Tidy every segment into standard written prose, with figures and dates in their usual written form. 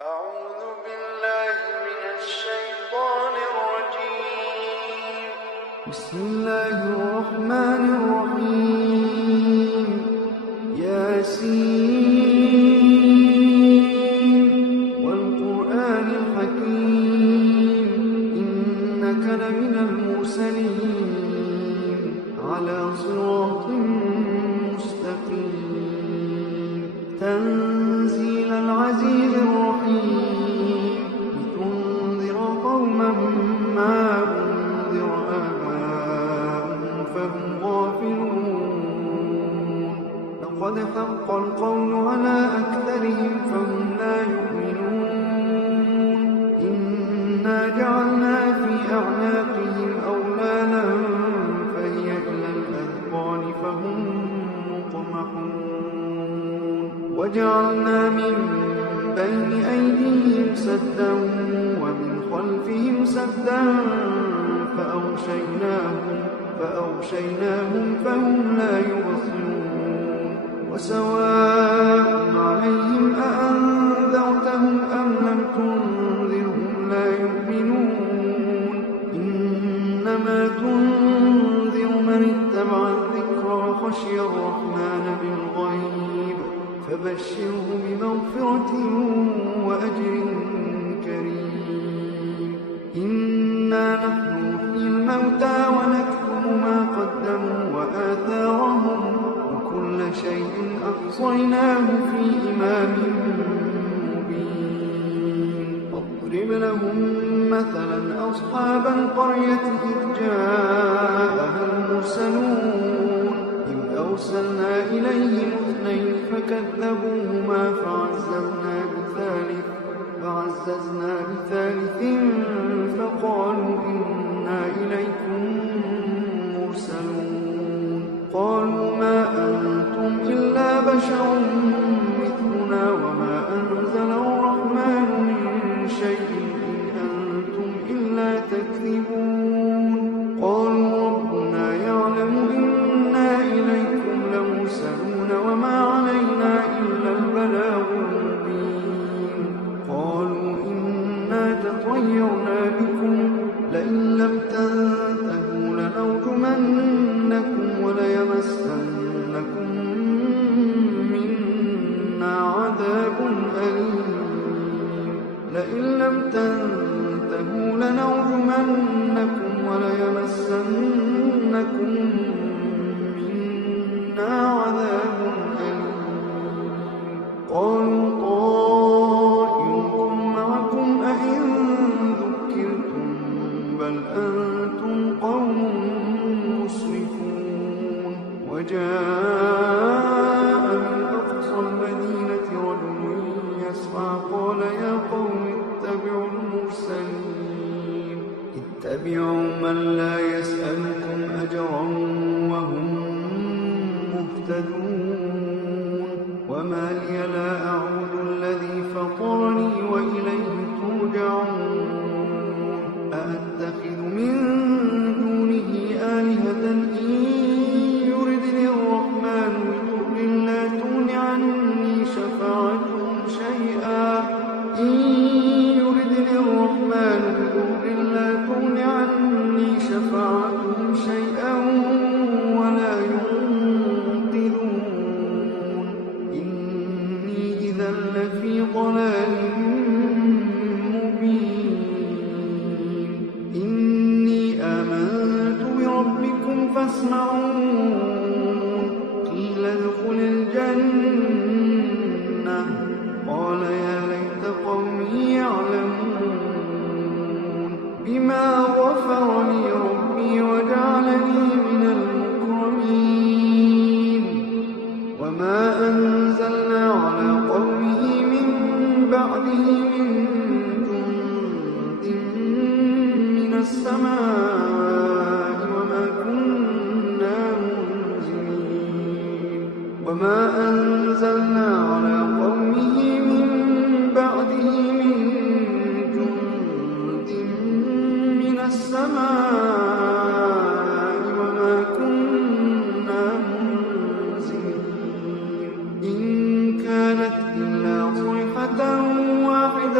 أعوذ بالله من الشيطان الرجيم. بسم الله الرحمن الرحيم. ياسين والقرآن الحكيم إنك لمن المرسلين على صراط مستقيم تنزيل العزيز الرحيم لتنذر قوما ما أنذر آباؤهم فهم غافلون لقد حق القول على أكثرهم فهم لا يؤمنون إنا جعلنا في أعناقهم أغلالا فهي إلى الأذقان فهم مقمحون وجعلنا من بين أيديهم سدا ومن خلفهم سدا فأغشيناهم فهم لا يبصرون وسواء عليهم أأنذرتهم أم لم تنذرهم لا يؤمنون إنما تنذر من اتبع الذكر وخشي الرحمن بالغيب فبشره بمغفرة وأجر كريم إنا نحن نحيي الموتى ونكتب ما قدموا وآثارهم وكل شيء أحصيناه في إمام مبين واضرب لهم مثلا أصحاب القرية إذ جاءها المرسلون إذ أرسلنا إليهم اثنين فكذبوهما فعززنا بثالث فقالوا إنا إليكم مرسلون قالوا ما أنتم إلا بشر مثلنا وما أنزل الرحمن من شيء إن أنتم إلا تكذبون قالوا ربنا يعلم إنا إليكم لمرسلون وما علينا إلا البلاغ المبين قالوا إنا تطيرنا بكم لئن لم تنتهوا لنرجمنكم وليمسنكم منا عذاب أليم لئن لم تنتهوا لنرجمنكم وليمسنكم منا عذاب أليم قالوا طائركم معكم أئن ذكرتم بل أنتم قوم مسرفون وجاء من أقصى المدينة رجل يسعى قال يا قوم اتبعوا من لا يسألكم أجرا وهم مهتدون وما لي لا أعبد الذي فطرني وإليه ترجعون أأتخذ من دونه آلهة إن يردني الرحمن بضر لا تغن عني شفاعتهم شيئا إن يردني الرحمن بضر لا تغن عني شفاعتهم شيئا ولا ينقذون إني إذا لفي ضلال مبين إني آمنت بربكم فاسمعون قيل ادخل الجنة قال يا ليت قومي يعلمون بما غفر لي ربي وجعلني من المكرمين وما أنزلنا على قومه من بعده من جند من السماء وما كنا منزلين وما أنزلنا على قومه من بعده من جند من السماء وما كنا منزلين إن كانت إلا صيحة واحدة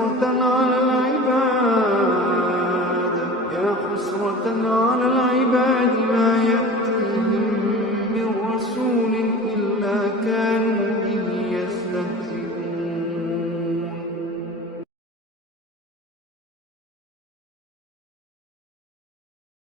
حسرة على